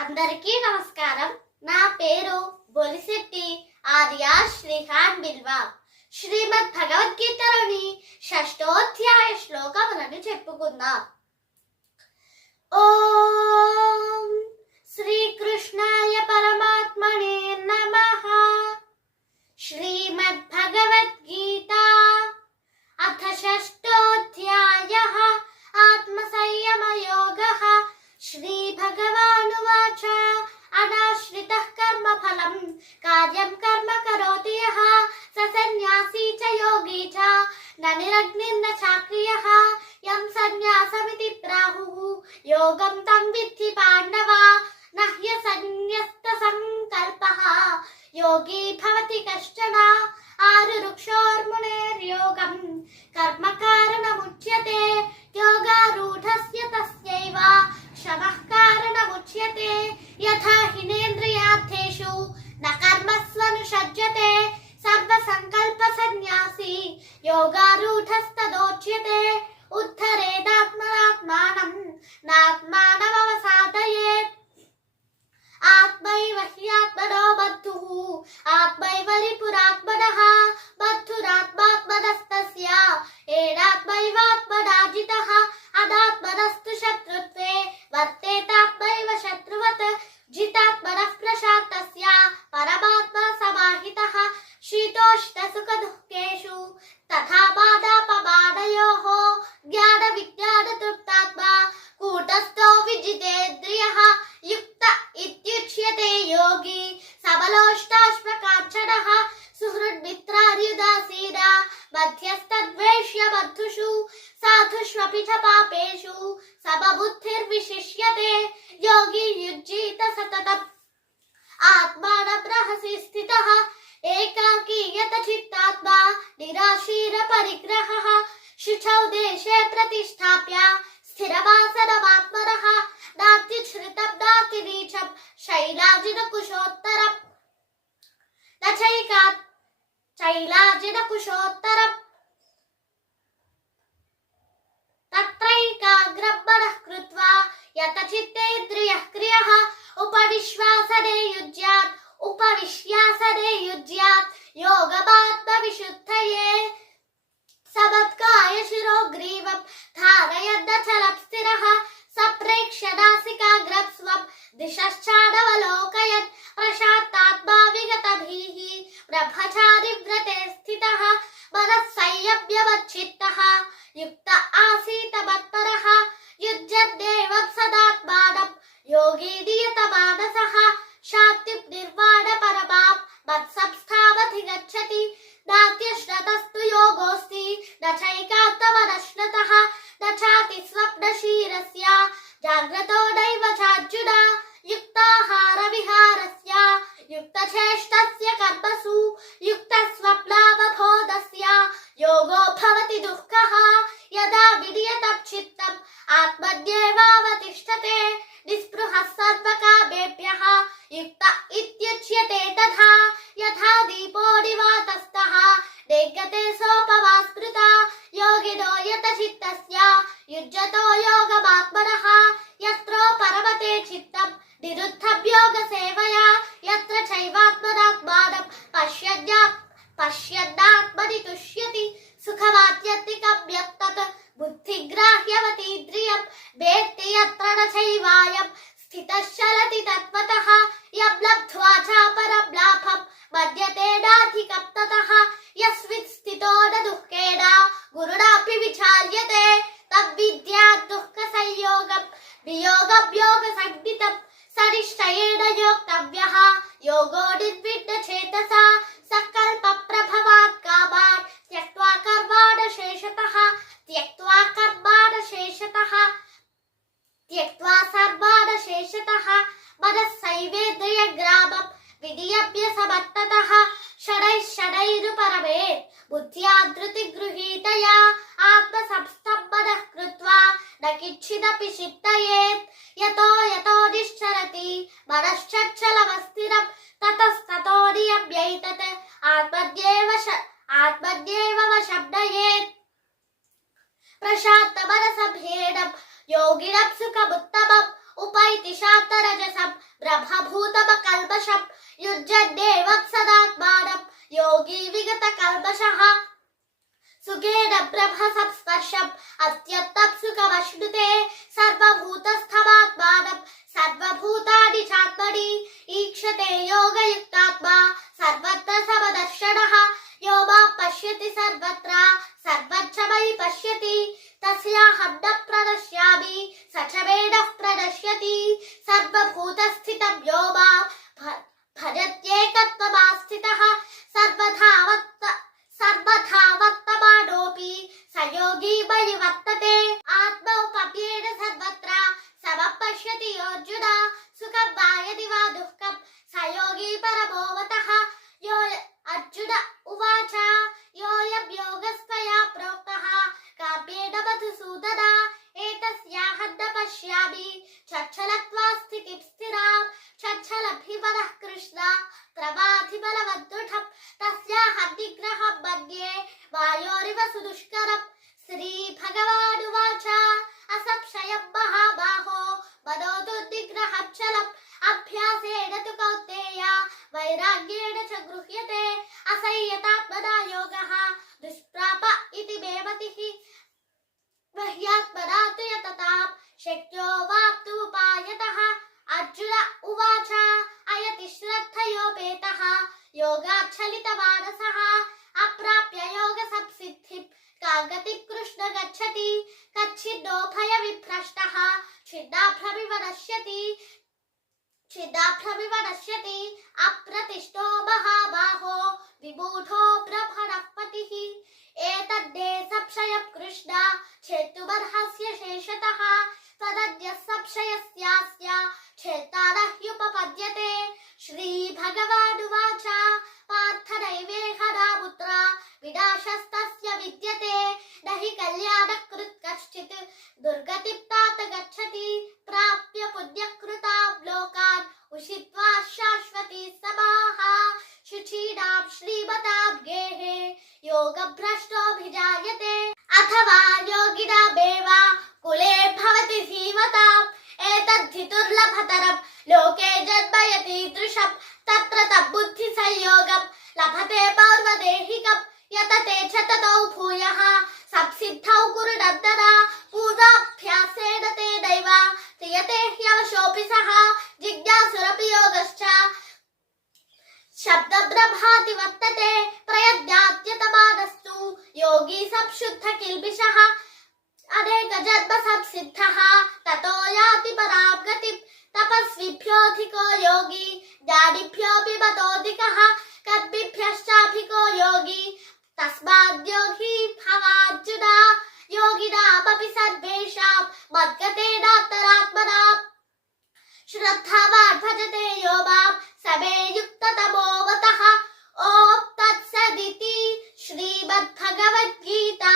అందరికీ నమస్కారం. నా పేరు బొలిశెట్టి ఆర్య శ్రీకాంత్ బిల్వా. శ్రీమద్ భగవద్గీతలోని 6వ శ్లోకములను చెప్పుకుందాం. ఓం శ్రీకృష్ణాయ పరమాత్మనే నమః. శ్రీమద్ భగవద్గీత అథ 6వ ఆత్మ సంయమ యోగః. శ్రీ భగవానువాచ అనాశ్రితః కర్మ ఫలం కార్యం కర్మ కరోతి యః స సన్యాసీ చ యోగీ చ న నిరగ్నిర్న చాక్రియః. యం సన్యాసమితి ప్రాహుః యోగం తం విద్ధి పాండవ. నహ్య సన్యస్త సంకల్పః యోగీ భవతి కశ్చన. ఆరురుక్షోర్మునేర్యోగం కర్మ కారణముచ్యతే. యోగారూఢస్య తస్యైవ శమః కారణముచ్యతే. యథా హినేంద్రియార్థేషు న కర్మస్వనుషజ్యతే. సర్వ సంకల్ప సన్యాసి యోగారూఢస్తదోచ్యతే. ఉద్ధరేదాత్మనాత్మానం నాత్మానమవసాదయేత్. ఆత్మైవ హ్యాత్మనో బద్ధుః ఆత్మైవ రిపురాత్మనః. బద్ధురాత్మాత్మనస్తస్య ఏడాత్మైవాత్మనా జితః. అనాత్మనస్తు శత్రుత్వే వర్తేతాత్మైవ శత్రువత్. జితాత్మనః ప్రశాంతస్య పరమాత్మా సమాహితః. శీతోష్ణ సుఖ దుఃఖేషు తథా మానాపమానయోః. జ్ఞాన విజ్ఞాన తృప్తాత్మా కూటస్థో విజితేంద్రియః. యుక్త ఇత్యుచ్యతే యోగి సబలోష్టాశ్మకాంచనః. సుహృన్మిత్రార్యుదాసీన మధ్యస్థద్వేష్య బద్ధుషు. సాధుష్వపి చ పాపేషు సమబుద్ధిర్విశిష్యతే. యోగి యుజ్యీత సతతం ఆత్మానం రహసి స్థితః. ఏకాకీ యత చిత్తాత్మా నిరాశీర పరిగ్రహః. శుచౌ దేశే ప్రతిష్టాప్య స్థిరమాసనమాత్మనః. నాత్యుచ్ఛ్రితం నాతి నీచం శైలాజిన కుశోత్తరం. చైలాజిన కుశోత్తరం. తత్రైకాగ్రం మనః కృత్వా యత చిత్తేంద్రియః క్రియః. ఉపవిశ్వాసనే యుజ్యాత్ యోగమాత్మ విశుద్ధయే. సమత్కాయ శిరోగ్రీవం ధారయన్నచలం స్థిరః. సప్రేక్ష్య నాసికాగ్రం స్వం దిశశ్చానవలోకయన్. ప్రశాంతాత్మా విగతభీః బ్రహ్మచారి వ్రతే స్థితః. మనః సంయమ్యమచ్చిత్తః యుక్త ఆసీత మత్పరః. యుజ్యన్నేవం సదాత్మానం యోగీ నియతమానసః. శాంతిం నిర్వాణ పరమాం మత్సంస్థామధిగచ్చతి. నాత్యశ్నతస్తు యోగోస్తి న చైకాంతమనశ్నతః. న చాతి స్వప్నశీరస్య జాగ్రతో నైవ చార్జున. యుక్తాహార విహారస్య యుక్తచేష్టస్య కర్మసు. యుక్తస్వప్నావబోధస్య యోగో భవతి దుఃఖః. యదా వినియతం చిత్తం ఆత్మన్యేవావతిష్ఠతే. నిస్పృహः సర్వకామేభ్యः యుక్త ఇత్యుచ్యతే తథా. యథా దీపో నివాతస్థః నేంగతే సోపమా స్మృతా. యోగినో యత చిత్తస్య యుజ్యతో యోగమాత్మనః. యత్రో పరమతే చిత్తం నిరుద్ధం యోగ సేవయా. యత్ర చైవాత్మనాత్మానం పశ్యన్నాత్మని తుష్యతి. సుఖమాత్యత్తికం యత్తత్ బుద్ధిగ్రాహ్యవతీంద్రియం. వేత్తి యత్ర న చైవాయం స్థితః చలతి తత్వతః. యం లబ్ధ్వా చాపరం లాభం మన్యతే నాధికం తతః. యస్మిన్ స్థితో న దుఃఖేన గురుణాపి విచాల్యతే. తం విద్యాత్ దుఃఖ సంయోగం వియోగం యోగ సంజ్ఞితం. సనిశ్చయేన యోక్తవ్యః యోగో నిర్విఘ్న చేతసా. సంకల్ప ప్రభవాత్ కామాన్ త్యక్త్వా కర్మాణ శేషతః. త్యక్త్వా సర్వాణ శేషతః. మనః సైవేంద్రియ గ్రామం వినియమ్య సమత్తతః. శనైరుపరమే బుద్ధ్యా ధృతి గృహీతయా. ఆత్మ సంస్థంబనః కృత్వా న కించిదపి చింతయేత్. యతో నిశ్చరతి మనశ్చంచలమస్థిరం. తతస్తతో నియమ్యైతత్ ఆత్మన్యేవ వశం నయేత్. ప్రశాంత మనసం హేడం యోగినం సుఖముత్తమం. ఉపైతి శాంతరజసం అత్యత్తం సుఖమశ్నుతే సర్వభూతస్థమాత్మానం సర్వభూతాని చాత్మని ఈక్షతే యోగయుక్తాత్మా సర్వత్ర సమదర్శనః యో మాం పశ్యతి సర్వత్ర సర్వచ్చ మయి పశ్యతి తస్యాహం న ప్రణశ్యామి స చ మే నః ప్రణశ్యతి సర్వభూతస్థితం యో మాం భజత్యేకత్వమాస్థితః సర్వథా వర్తమానోऽపి స యోగి మయి వర్తతే ఆత్మౌపమ్యేన సర్వత్ర సమపశ్యతి అర్జున సుఖం వాయది వా దుఃఖం స యోగి పరమోవతః యో అర్జున ఉవాచ యోయం యోగస్త్వయా ప్రోక్తః కామ్యేన మధుసూదన ఏతస్యాహం న పశ్యామి చంచలత్వా స్థితిం స్థిరాం చంచలభిమనః కృష్ణ ప్రమాధిబలవద్దుఢం తస్యాహం నిగ్రహం మన్యే వాయోరివ సుదుష్కరం శ్రీ భగవానువాచ అసంశయం మహాబాహో మనోదుర్నిగ్రహం చలం అభ్యాసేన తు కౌంతేయ వైరాగ్యేణ చ గృహ్యతే అసంయతాత్మనా యోగః దుష్ప్రాప ఇతి మే మతిః మహ్యాత్మనా తు యతతాం శక్యో వాప్తుపాయతః అర్జున ఉవాచ అయతి శ్రద్ధయోపేతః యోగాచ్చలితమానసః అప్రాప్య యోగ సంసిద్ధిం కాగతిం కృష్ణ గచ్చతి కచ్చిన్నో భయ విభ్రష్టః ఛిన్నాభ్రమివ నశ్యతి అప్రతిష్టో మహాబాహో విమూఢో బ్రహ్మణః పతిః ఏతన్నే సంశయం కృష్ణ ఛేత్తుమర్హస్య శేషతః తదన్యః సంశయస్యాస్య ఛేత్తానహ్యుపపద్యతే శ్రీ భగవానువాచ పార్థ నైవేహ రాముత్ర వినాశస్తస్య విద్యతే నహి కళ్యాణకృత్ కశ్చిత్ దుర్గతిం తాత గచ్చతి ప్రాప్య పుణ్యకృతాం లోకాన్ ఉషిత్వా శాశ్వతి సమాః శుచీనాం శ్రీమతాం గేహే యోగభ్రష్టోభిజాయతే అథవా యోగినామేవ కులే భవతి ధీమతాం ఏతద్ధి దుర్లభతరం లోకే జన్మయతీదృశం తత్ర తబ్బుద్ధి సంయోగం లభతే పౌర్వదేహికం యతతే చ తతో భూయః సంసిద్ధౌ కురు నందన పూర్వాభ్యాసేన తేనైవ క్రియతే హ్యవశోऽపి సః జిజ్ఞాసురపి యోగశ్చ శబ్దబ్రహ్మాతి వర్తతే ప్రయజ్ఞాత్యతమానస్తు యోగి సంశుద్ధ కిల్బిషః అనేక జన్మ సంసిద్ధః తతో యాతి పరాం గతిం తపస్విభ్యోధికో యోగి జ్ఞానిభ్యోऽపి మతోధికః కర్మిభ్యశ్చాధికో యోగి తస్మాద్యోగి భవార్జున యోగినామపి సర్వేషాం మద్గతేనాంతరాత్మనా శ్రద్ధావాన్ భజతే యో మాం సమే యుక్తతమో మతః ఓం తత్సదితి శ్రీమద్భగవద్గీతా